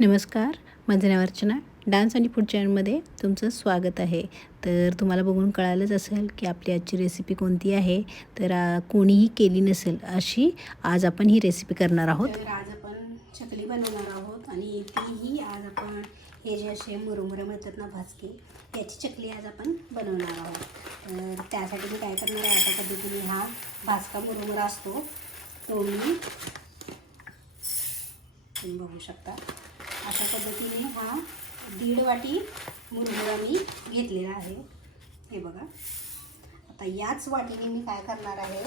नमस्कार माझं नाव अर्चना. डान्स आणि फूड चॅनलमध्ये तुमचं स्वागत आहे. तर तुम्हाला बघून कळालंच असेल की आपली आजची रेसिपी कोणती आहे. तर कोणीही केली नसेल अशी आज आपण ही रेसिपी करणार आहोत. तर आज आपण चकली बनवणार आहोत आणि तीही आज आपण हे जे असे मुरमुरे मिळतात ना भाजके याची चकली आज आपण बनवणार आहोत. तर त्यासाठी मी काय करणार आहे अशा पद्धतीने हा भाजका मुरमुरा असतो. तो मी तुम्ही बघू शकता. अशा पद्धतीने हा दीड वाटी मुरमुरा मी घेतलेला आहे. हे बघा. आता याच वाटीने मी काय करणार आहे?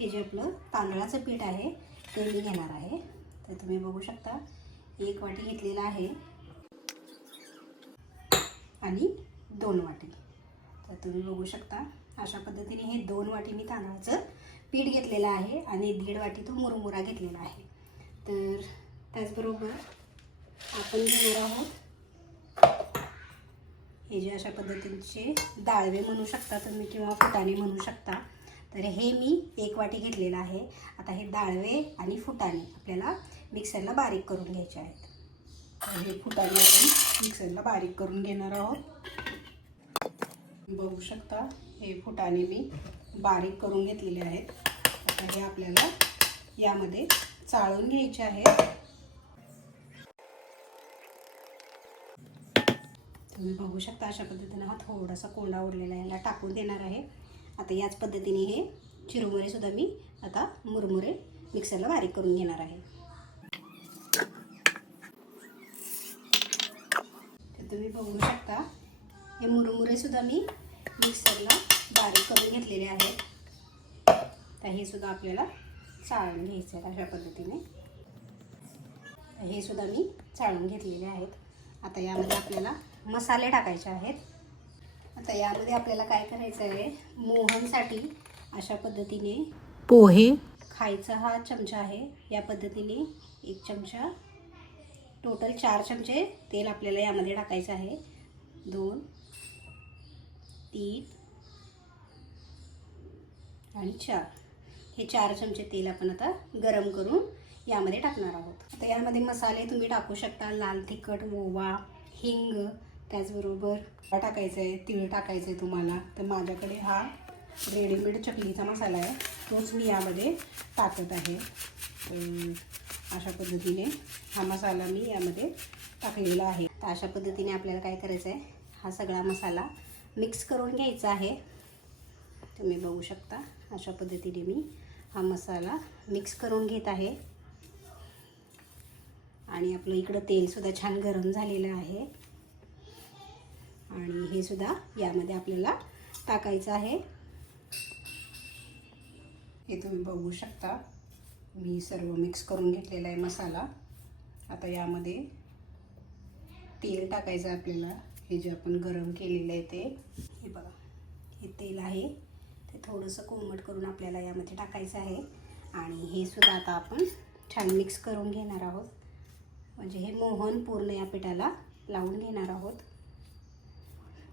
हे जे आपलं तांदळाचं पीठ आहे ते मी घेणार आहे. तर तुम्ही बघू शकता एक वाटी घेतलेला आहे आणि दोन वाटी. तर तुम्ही बघू शकता अशा पद्धतीने हे दोन वाटी मी तांदळाचं पीठ घेतलेलं आहे आणि दीड वाटी तो मुरमुरा घेतलेला आहे. तर त्याचबरोबर आपण घेणार आहोत हे जे अशा पद्धतीचे डाळवे म्हणू शकता तुम्ही किंवा फुटाणे म्हणू शकता. तर हे मी एक वाटी घेतलेलं आहे. आता हे डाळवे आणि फुटाणे आपल्याला मिक्सरला बारीक करून घ्यायचे आहेत. तर हे फुटाणे आपण मिक्सरला बारीक करून घेणार आहोत. बघू शकता हे फुटाणे मी बारीक करून घेतलेले आहेत. आता हे आपल्याला यामध्ये चाळून घ्यायचे आहेत. तुम्ही बघू शकता अशा पद्धतीने हा थोडासा कोंडा उरलेला आहे. याला टाकून देणार आहे. आता याच पद्धतीने हे चिरुमुरेसुद्धा मी आता मुरमुरे मिक्सरला बारीक करून घेणार आहे. तर तुम्ही बघू शकता हे मुरमुरेसुद्धा मी मिक्सरला बारीक करून घेतलेले आहेत. तर हे सुद्धा आपल्याला चाळून घ्यायचं आहे अशा पद्धतीने. हे सुद्धा मी चाळून घेतलेले आहेत. आता यामध्ये आपल्याला मसाले टाकायचे आहेत. आता यामध्ये आपल्याला काय करायचं आहे? मोहनसाठी अशा पद्धतीने पोहे. खायचा हा चमचा आहे. या पद्धतीने एक चमचा टोटल चार चमचे तेल आपल्याला यामध्ये टाकायचं आहे. दोन तीन आणि चार. हे चार चमचे तेल आपण आता गरम करून यामध्ये टाकणार आहोत. आता यामध्ये मसाले तुम्ही टाकू शकता लाल तिखट ओवा हिंग त्याचबरोबर टाकायचं आहे तिळ टाकायचं आहे तुम्हाला. तर माझ्याकडे हा रेडीमेड चकलीचा मसाला आहे. तोच मी यामध्ये टाकत आहे. अशा पद्धतीने हा मसाला मी यामध्ये टाकलेला आहे. तर अशा पद्धतीने आपल्याला काय करायचं आहे हा सगळा मसाला मिक्स करून घ्यायचा आहे. तुम्ही बघू शकता. अशा पद्धतीने मी हा मसाला मिक्स करून घेत आहे. आणि आपलं इकडं तेलसुद्धा छान गरम झालेलं आहे. आणि हे सुद्धा यामध्ये आपल्याला टाकायचं आहे. हे तुम्ही बघू शकता. मी सर्व मिक्स करून घेतलेला आहे मसाला. आता यामध्ये तेल टाकायचं आहे आपल्याला. हे जे आपण गरम केलेलं आहे ते. हे बघा. हे तेल आहे. ते थोडंसं कोमट करून आपल्याला यामध्ये टाकायचं आहे. आणि हे सुद्धा आता आपण छान मिक्स करून घेणार आहोत. म्हणजे हे मोहन पूर्ण या पिठाला लावून घेणार आहोत.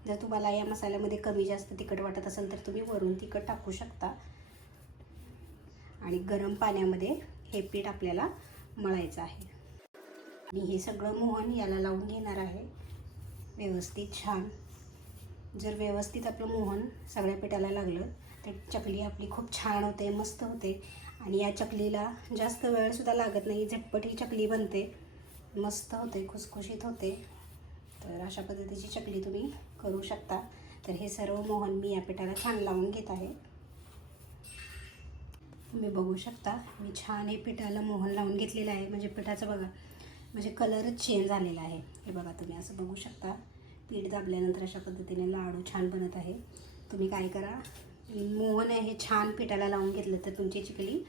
जर तुम्हाला या मसाल्यामध्ये कमी जास्त तिखट वाटत असेल तर तुम्ही वरून तिखट टाकू शकता. आणि गरम पाण्यामध्ये हे पीठ आपल्याला मळायचं आहे. आणि हे सगळं मोहन याला लावून घेणार आहे. व्यवस्थित छान. जर व्यवस्थित आपलं मोहन सगळ्या पिठाला लागलं तर चकली आपली खूप छान होते मस्त होते. आणि या चकलीला जास्त वेळसुद्धा लागत नाही झटपट ही चकली बनते. मस्त होते खुसखुशीत होते. तर अशा पद्धतीची चकली तुम्ही करू शकता. तर हे सर्व मोहन मी या पिठाला छान लावून घेत आहे. तुम्ही बघू शकता मी छान हे पिठाला मोहन लावून घेतलेलं आहे. म्हणजे पिठाचं बघा म्हणजे कलरच चेंज झालेला आहे. हे बघा तुम्ही असं बघू शकता. पीठ दाबल्यानंतर अशा पद्धतीने लाडू छान बनत आहे. तुम्ही काय करा मोहन आहे हे छान पिठाला लावून घेतलं तर तुमची चिकली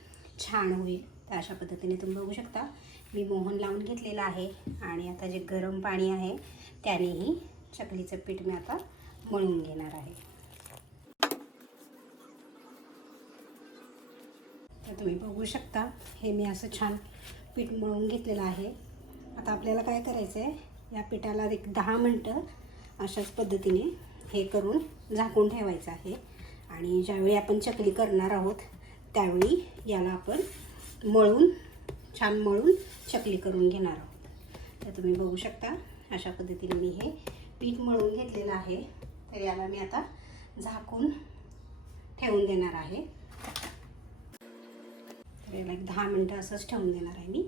छान होईल. तर अशा पद्धतीने तुम्ही बघू शकता. मी मोहन लावून घेतलेलं आहे आणि आता जे गरम पाणी आहे त्यानेही चकलीचं पीठ मी आता मळून घेणार आहे. तर तुम्ही बघू शकता हे मी असं छान पीठ मळून घेतलेलं आहे. आता आपल्याला काय करायचं आहे या पिठाला एक दहा मिनटं अशाच पद्धतीने हे करून झाकून ठेवायचं आहे. आणि ज्यावेळी आपण चकली करणार आहोत त्यावेळी याला आपण मळून छान मळून चकली करून घेणार आहोत. तर तुम्ही बघू शकता अशा पद्धतीने मी हे पीठ मळून घेतलेलं आहे. तर याला मी आता झाकून ठेवून देणार आहे. तर याला एक दहा मिनटं असंच ठेवून देणार आहे मी.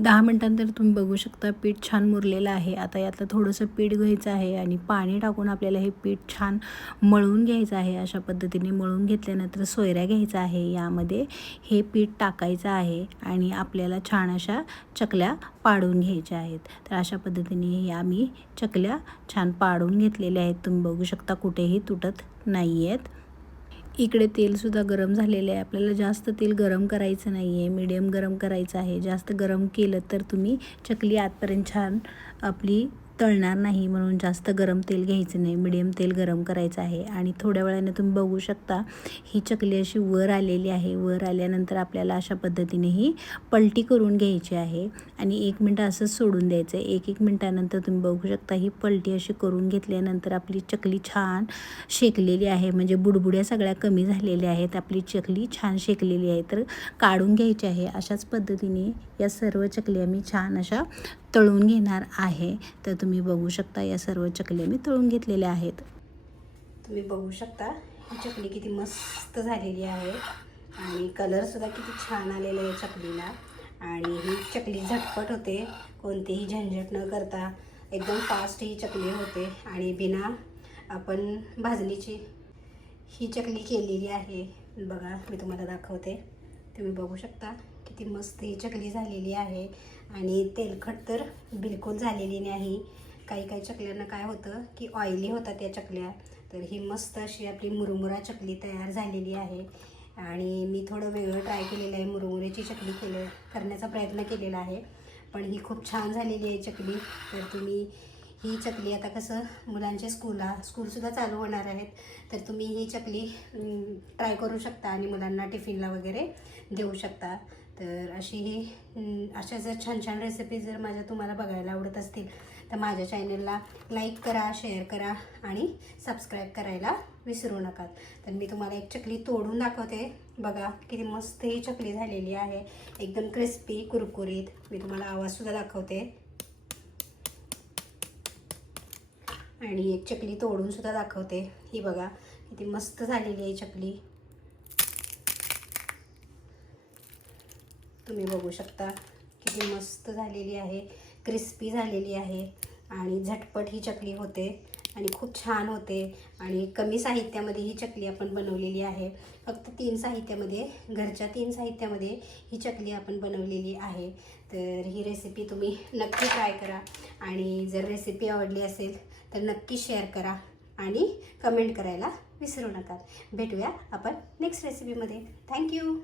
दहा मिनटानंतर तुम्ही बघू शकता पीठ छान मुरलेलं आहे. आता यातलं थोडंसं पीठ घ्यायचं आहे आणि पाणी टाकून आपल्याला हे पीठ छान मळून घ्यायचं आहे. अशा पद्धतीने मळून घेतल्यानंतर सोयऱ्या घ्यायचा आहे. यामध्ये हे पीठ टाकायचं आहे आणि आपल्याला छान अशा चकल्या पाडून घ्यायच्या आहेत. तर अशा पद्धतीने या मी चकल्या छान पाडून घेतलेल्या आहेत. तुम्ही बघू शकता कुठेही तुटत नाही आहेत इकडे तेलसुद्धा गरम झालेलं आहे. आपल्याला जास्त तेल गरम करायचं नाही आहे. मीडियम गरम करायचं आहे. जास्त गरम केलं तर तुम्ही चकली आतपर्यंत छान आपली तळणार नाही म्हणून जास्त गरम तेल घ्यायचं नाही. मिडियम तेल गरम करायचं आहे. आणि थोड्या वेळाने तुम्ही बघू शकता ही चकली अशी वर आलेली आहे. वर आल्यानंतर आपल्याला अशा पद्धतीने ही पलटी करून घ्यायची आहे. आणि एक मिनटं असंच सोडून द्यायचं आहे. एक एक मिनटानंतर तुम्ही बघू शकता ही पलटी अशी करून घेतल्यानंतर आपली चकली छान शेकलेली आहे. म्हणजे बुडबुड्या सगळ्या कमी झालेल्या आहेत. आपली चकली छान शेकलेली आहे. तर काढून घ्यायची आहे. अशाच पद्धतीने या सर्व चकल्या मी छान अशा तळून घेणार आहे. तर तुम्ही बघू शकता या सर्व चकल्या मी तळून घेतलेल्या आहेत. तुम्ही बघू शकता ही चकली किती मस्त झालेली आहे. आणि कलरसुद्धा किती छान आलेला आहे चकलीला. आणि ही चकली झटपट होते कोणतीही झंझट न करता. एकदम फास्ट ही चकली होते. आणि बिना आपण भाजणीची ही चकली केलेली आहे. बघा मी तुम्हाला दाखवते. तुम्ही बघू शकता. किती मस्त ही चकली झालेली आहे. आणि तेलखट तर बिलकुल झालेली नाही. काही काही चकल्यांना काय होतं की ऑइली होता त्या चकल्या. तर ही मस्त अशी आपली मुरमुरा चकली तयार झालेली आहे. आणि मी थोडं वेगळं ट्राय केलेलं आहे मुरमुऱ्याची चकली केलं करण्याचा प्रयत्न केलेला आहे. पण ही खूप छान झालेली आहे चकली. तर तुम्ही ही चकली आता कसं मुलांचे स्कूला स्कूलसुद्धा चालू होणार आहेत. तर तुम्ही ही चकली ट्राय करू शकता आणि मुलांना टिफिनला वगैरे देऊ शकता. तर अशी ही अशा जर छान छान रेसिपीज जर माझ्या तुम्हाला बघायला आवडत असतील तर माझ्या चॅनलला लाईक करा शेअर करा आणि सबस्क्राईब करायला विसरू नका. तर मी तुम्हाला एक चकली तोडून दाखवते. बघा किती मस्त ही चकली झालेली आहे. एकदम क्रिस्पी कुरकुरीत. मी तुम्हाला आवाजसुद्धा दाखवते. आणि एक चकली तोडून सुद्धा दाखवते. ही बघा किती मस्त झालेली आहे चकली. तुम्ही बघू शकता किती मस्त झालेली आहे क्रिस्पी झालेली आहे आणि झटपट ही चकली होते. आणि खूप छान होते. आणि कमी साहित्यामध्ये ही चकली आपण बनवलेली आहे. फक्त तीन साहित्यामध्ये घरच्या तीन साहित्यामध्ये ही चकली आपण बनवलेली आहे. तर ही रेसिपी तुम्ही नक्की ट्राय करा. आणि जर रेसिपी आवडली असेल तर नक्की शेअर करा आणि कमेंट करायला विसरू नका. भेटूया आपण नेक्स्ट रेसिपीमध्ये थँक्यू